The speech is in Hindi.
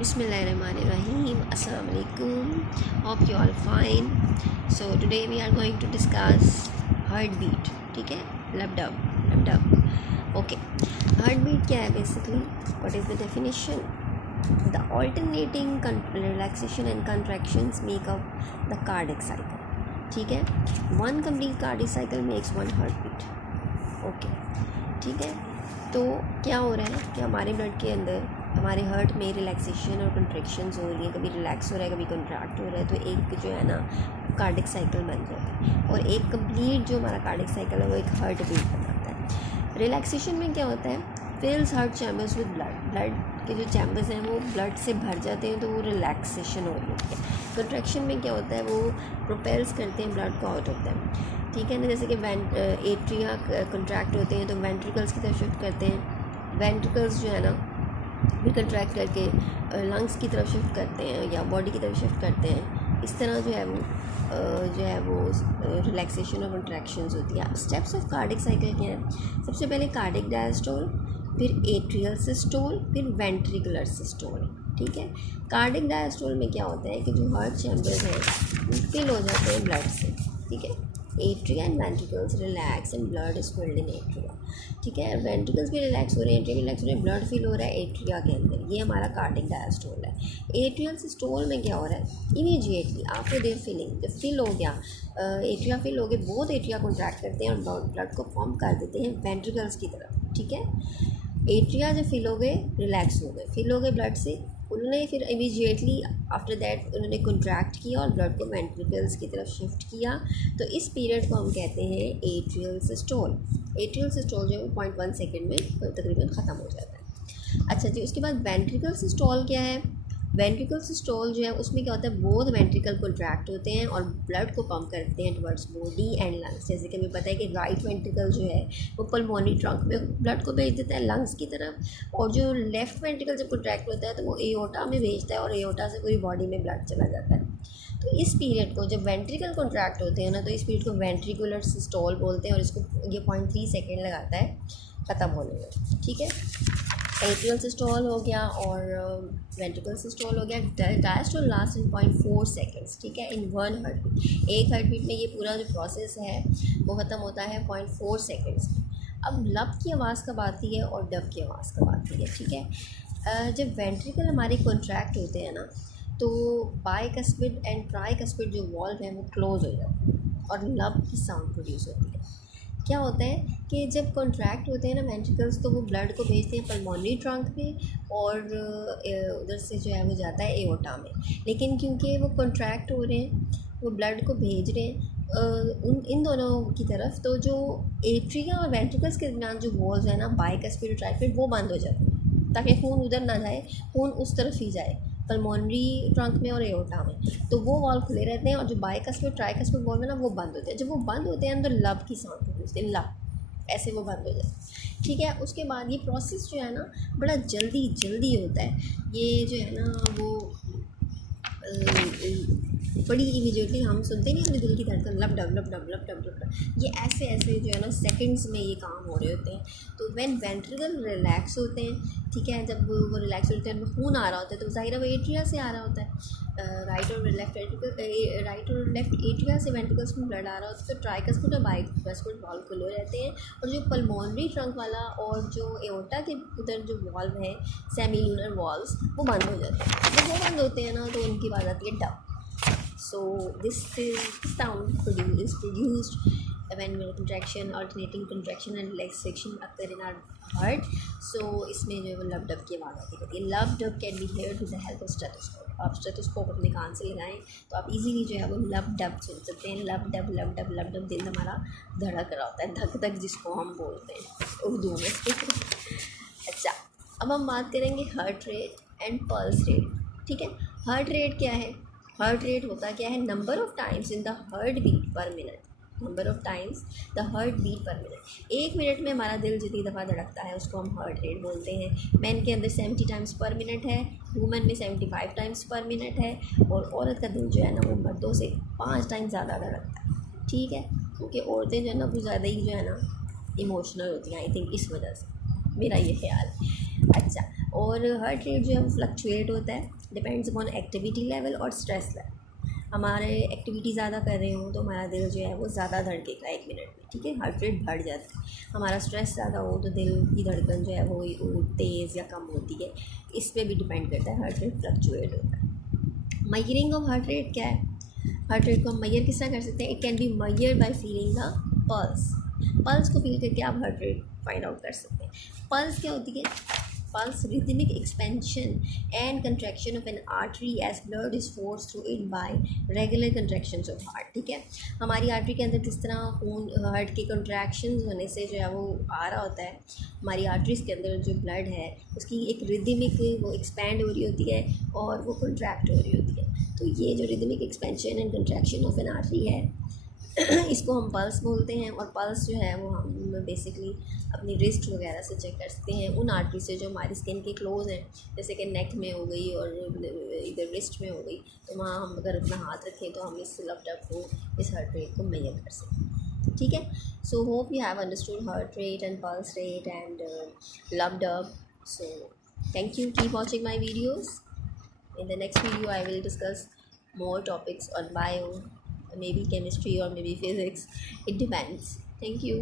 Bismillahirrahmanirrahim. Assalamu alaikum. Hope you all fine. So today we are going to discuss heartbeat. ठीक है, लब डब. Okay. Heartbeat क्या है basically? What is the definition? The alternating relaxation and contractions make up the cardiac cycle. ठीक है. One complete cardiac cycle makes one heartbeat. Okay. ठीक है. तो क्या हो रहा है कि हमारे ब्लड के अंदर हमारे हार्ट में रिलैक्सेशन और कंट्रैक्शंस हो रही है, कभी रिलैक्स हो रहा है, कभी कंट्रैक्ट हो रहा है, तो एक जो है ना कार्डिक साइकिल बन जाता है और एक कंप्लीट जो हमारा कार्डिक साइकिल है वो एक हार्ट बीट बनाता है। रिलैक्सेशन में क्या होता है, फिल्स हार्ट चैम्बर्स विद ब्लड के जो चैम्बर्स हैं वो ब्लड से भर जाते हैं, तो वो रिलैक्सेशन हो रही होती है। कंट्रैक्शन में क्या होता है, वो प्रोपेल्स करते हैं, ब्लड को आउट होता है। ठीक है ना, जैसे कि एट्रिया कंट्रैक्ट होते हैं तो वेंट्रिकल्स की तरफ शिफ्ट करते हैं, वेंट्रिकल्स जो है ना भी कंट्रैक्ट करके लंग्स की तरफ शिफ्ट करते हैं या बॉडी की तरफ शिफ्ट करते हैं। इस तरह जो है वो रिलैक्सेशन और कंट्रैक्शंस होती है। स्टेप्स ऑफ कार्डिक साइकिल क्या है, सबसे पहले कार्डिक डायस्टोल, फिर एट्रियल सिस्टोल, फिर वेंट्रिकुलर सिस्टोल। ठीक है, कार्डिक डायस्टोल में क्या होता है कि जो हार्ट चैम्बर्स हैं वो फिल हो जाते हैं ब्लड से। ठीक है, atria and ventricles relax and blood is filled in atria. ठीक है, वेंट्रिकल्स भी रिलैक्स हो रहे हैं, एट्रिया भी रिलैक्स हो रहे हैं, ब्लड फिल हो रहा है एट्रिया के अंदर। ये हमारा कार्डिक डायस्टोल है। एट्रियल सिस्टोल में क्या हो रहा है, इमीडिएटली आफ्टर देयर फिलिंग जब फिल हो गया, एट्रिया फिल हो गए, बहुत एट्रिया कॉन्ट्रैक्ट करते हैं और ब्लड को फॉर्म कर देते हैं वेंट्रिकल्स की तरफ। ठीक है, एट्रिया जब फिल हो गए, रिलैक्स हो गए, फिल हो गए ब्लड से, उन्होंने फिर इमीडिएटली आफ्टर दैट उन्होंने कॉन्ट्रैक्ट किया और ब्लड को वेंट्रिकल्स की तरफ शिफ्ट किया। तो इस पीरियड को हम कहते हैं एट्रियल सिस्टोल। एट्रियल सिस्टोल जो है 0.1 सेकेंड में तकरीबन ख़त्म हो जाता है। अच्छा जी, उसके बाद वेंट्रिकल सिस्टोल क्या है, वेंट्रिकल सिस्टोल जो है उसमें क्या होता है, बोथ वेंट्रिकल कॉन्ट्रैक्ट होते हैं और ब्लड को पंप करते हैं टुवर्ड्स बॉडी एंड लंग्स। जैसे कि हमें पता है कि राइट वेंट्रिकल जो है वो पल्मोनरी ट्रंक में ब्लड को भेज देता है लंग्स की तरफ, और जो लेफ़्ट वेंट्रिकल जब कॉन्ट्रैक्ट होता है तो वो एओर्टा में भेजता है और एओर्टा से पूरी बॉडी में ब्लड चला जाता है। तो इस पीरियड को जब वेंट्रिकल कॉन्ट्रैक्ट होते हैं ना, तो इस पीरियड को वेंट्रिकुलर सिस्टोल बोलते हैं और इसको ये 0.3 सेकेंड लगाता है ख़त्म होने में। ठीक है, एट्रियल सिस्टोल हो गया और वेंट्रिकल सिस्टोल हो गया। Diastole last in 0.4 seconds. ठीक है, इन वन हार्टबीट, एक हार्टबीट में ये पूरा जो प्रोसेस है वो ख़त्म होता है 0.4 सेकेंड्स। अब लब की आवाज़ कब आती है और डब की आवाज़ कब आती है। ठीक है, जब वेंट्रिकल हमारे कॉन्ट्रैक्ट होते हैं ना, तो बाइकस्पिड एंड ट्राइकस्पिड जो वॉल्व है वो क्लोज हो जाता है और लब की साउंड प्रोड्यूस होती है। क्या होता है कि जब कॉन्ट्रैक्ट होते हैं ना वेंट्रिकल्स, तो वो ब्लड को भेजते हैं पल्मोनरी ट्रंक में और उधर से जो है वो जाता है एओर्टा में। लेकिन क्योंकि वो कॉन्ट्रैक्ट हो रहे हैं, वो ब्लड को भेज रहे हैं इन दोनों की तरफ, तो जो एट्रिया और वेंट्रिकल्स के दरमियान जो वॉल्स है ना, बाइकस्पिड और ट्राइकस्पिड, वो बंद हो जाते हैं ताकि खून उधर ना जाए, खून उस तरफ ही जाए पल्मोनरी ट्रंक में और एओर्टा में। तो वो वॉल्व खुले रहते हैं और जो बाइकस्पिड ट्राइकस्पिड वॉल्व है ना वो बंद होते हैं। जब वो बंद होते हैं तो लब की साउंड प्रोड्यूस होती है, लब ऐसे वो बंद हो जाते हैं। ठीक है, उसके बाद ये प्रोसेस जो है ना बड़ा जल्दी होता है। ये जो है ना वो बड़ी इमीडिएटली हम सुनते नहीं अपने दिल की धड़कन लब डब लब डब लब डब लब डब, ये ऐसे जो है ना सेकंड्स में ये काम हो रहे होते हैं। तो व्हेन वेंट्रिकल रिलैक्स होते हैं, ठीक है, जब वो रिलैक्स होते हैं, खून आ रहा होता है, तो ज़ाहिर है वो एट्रिया से आ रहा होता है, राइट और लेफ्ट एट्रिया से वेंट्रिकल्स में ब्लड आ रहा होता है, तो ट्राइकस्पिड और बाइकस्पिड वॉल्व खुले रहते हैं और जो पल्मोनरी ट्रंक वाला और जो एओर्टा के उधर जो वॉल्व है सेमीलुनर वॉल्व्स, वो बंद हो जाते हैं। जब वो बंद होते हैं ना तो उनकी आवाज़ आती है dub. So this sound is produced when contraction, alternating contraction and relaxation occur in our heart. So इसमें जो है वो लब डब की आवाज़ आती रहती है। लब dub can be heard with the help of stethoscope। आप स्टेथोस्कोप अपने कान से लगाएं तो आप इजीली जो है वो लब डब सुन सकते हैं। लब डब लब डब लब डब, दिल हमारा धड़क रहा होता है, धक धक जिसको हम बोलते हैं उर्दू में। अच्छा, अब हम बात करेंगे heart rate and pulse rate. ठीक है, हार्ट रेट क्या है, हार्ट रेट होता क्या है, number of times in the heart beat per minute, number of times the heart beat per minute. एक मिनट में हमारा दिल जितनी दफ़ा धड़कता है उसको हम हार्ट रेट बोलते हैं। मैन के अंदर 70 टाइम्स पर मिनट है, वुमेन में 75 टाइम्स पर मिनट है, और औरत का दिल जो है ना वो मर्दों से 5 टाइम्स ज़्यादा धड़कता है। ठीक है, क्योंकि औरतें जो है ना कुछ ज़्यादा ही जो है ना इमोशनल होती हैं, आई थिंक इस वजह से, मेरा ये ख्याल। अच्छा, और हार्ट रेट जो है वो फ्लक्चुएट होता है, डिपेंड्स अपॉन एक्टिविटी लेवल और स्ट्रेस लेवल। हमारे एक्टिविटी ज़्यादा कर रहे हो तो हमारा दिल जो है वो ज़्यादा धड़केगा 1 मिनट में, ठीक है, हार्ट रेट बढ़ जाता है। हमारा स्ट्रेस ज़्यादा हो तो दिल की धड़कन जो है वो तेज़ या कम होती है, इस पर भी डिपेंड करता है, हार्ट रेट फ्लक्चुएट होता है। मयरिंग ऑफ हार्ट रेट क्या है? हार्ट रेट को हम मैयर किस तरह कर सकते हैं? It can be measured by feeling the pulse. Pulse को फील करके आप हार्ट रेट फाइंड आउट कर सकते हैं। पल्स क्या होती है? Pulse rhythmic expansion and contraction of an artery as blood is forced through it by regular contractions of heart। ठीक है, हमारी आर्टरी के अंदर किस तरह खून, हार्ट के कंट्रैक्शंस होने से जो है वो आ रहा होता है, हमारी आर्टरीज के अंदर जो ब्लड है उसकी एक रिदमिक वो एक्सपैंड हो रही होती है और वो कंट्रैक्ट हो रही होती है। तो ये जो rhythmic expansion and contraction of N artery है इसको हम पल्स बोलते हैं। और पल्स जो है वो हम बेसिकली अपनी रिस्ट वगैरह से चेक कर सकते हैं, उन आर्टरी से जो हमारी स्किन के क्लोज हैं, जैसे कि नेक में हो गई और इधर रिस्ट में हो गई, तो वहाँ हम अगर अपना हाथ रखें तो हम इस लव डब को, इस हार्ट रेट को मेजर कर सकते हैं। ठीक है, so hope you have understood heart rate and pulse rate and love dub. So thank you, keep watching my videos. In the next video, I will discuss more topics on bio, maybe chemistry or maybe physics. It depends. Thank you.